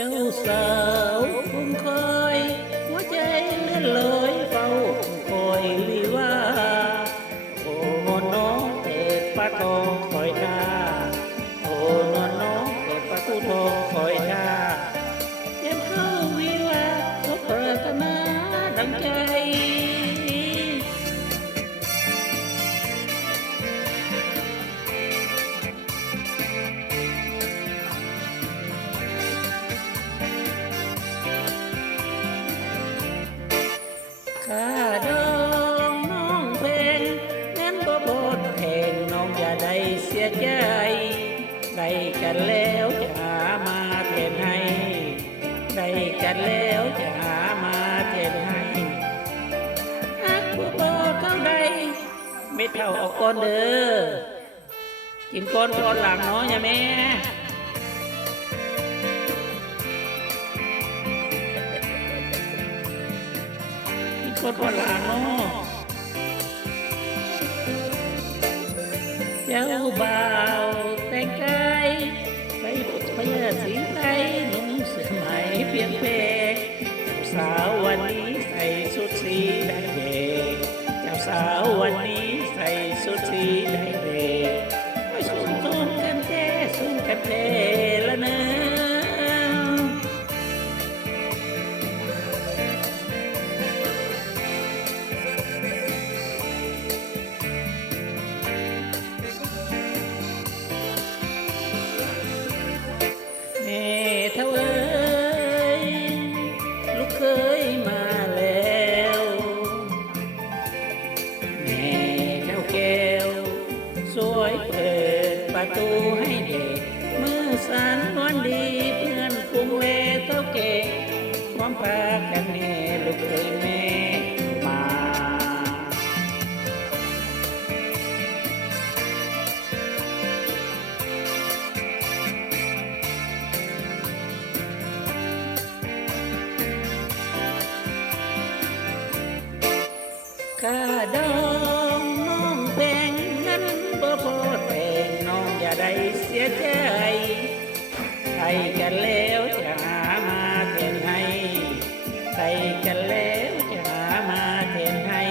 เจ้าสาวคงคอยหัวใจเลื่อนลอยเฝ้าคอยวิวาโอ้นวลน้องเกิดปลาทองคอยท่าโอ้นวลน้องเกิดปลาทูทองคอยท่าเย็นเข้าวิวาก็ปรารถนาดังใจข้าดองน้องเพลงงั้นบ่บดแทงน้องอย่าได้เสียใจได้กันแล้วจะหามาแทนให้ได้กันแล้วจะหามาแทนให้ฮักบ่บดเข้าใดไม่เท่าออกก่อนเด้อกินก่อนหลังเนาะอย่าแม่คนคนหลังเนาะเจ้าบ่าวแต่งกายใส่พยาสีไทยนุ่งเสื้อไหมเพียงเพกเจ้าสาววันนี้ใส่ชุดสีแดงเด็กเจ้าสาววันนี้ใส่ชุดสีแดงเด็กไม่สูงกันแท้สูงกันแท้ละเนอแม่เท่าเอ้ยลูกเคยมาแล้วแม่เท่าแก้วสวยเปิดประตูให้เด็กมือสั่นนวลดีเพื่อนกรุงเวเท่าเก๋ความพากันแน่ลูกเคยแม่มาข้าดองน้องแพงนั้นบ่พอแต่งน้องอย่าได้เสียใจให้กันแล้วจะหามาแทนให้ให้กันแล้วจะหามาแทนให้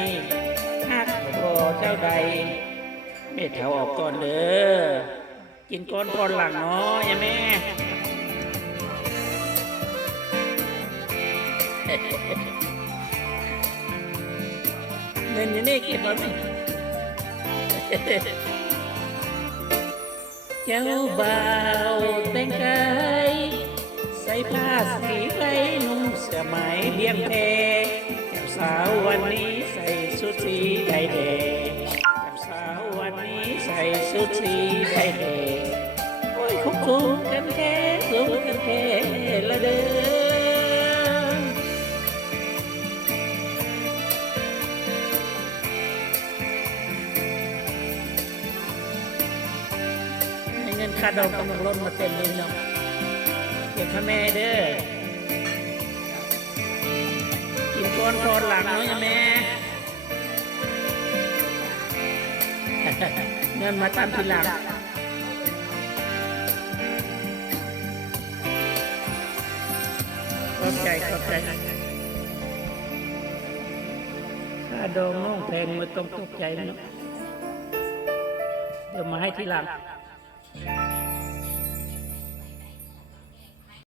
ฮักบ่พอเจ้าใดไม่เท่าออกก่อนเด้อกินก่อนพอหลังเนาะอย่าแม่เงินอยู่นี่เก็บไว้ไหมเจ้าบ่าวแต่งกายใส่ผ้าสีไทยนุ่งเสื้อไหมเบียงเพเจ้าสาววันนี้ใส่ชุดสีแดงเจ้าสาววันนี้ใส่ชุดสีแดงโอ้ยคุ้มกันแค่คุ้มกันแค่ละเด้อเงินค่าดอกกำลังล้นมาเต็มเลยเนาะเก็บพ่อแม่เด้อกินก้อนคอหลังเนาะอย่าแม่เงินมาตามทีหลังขอบใจค่าดองน้องแพงมาต้องตกใจเนาะเดี๋ยวมาให้ทีหลัง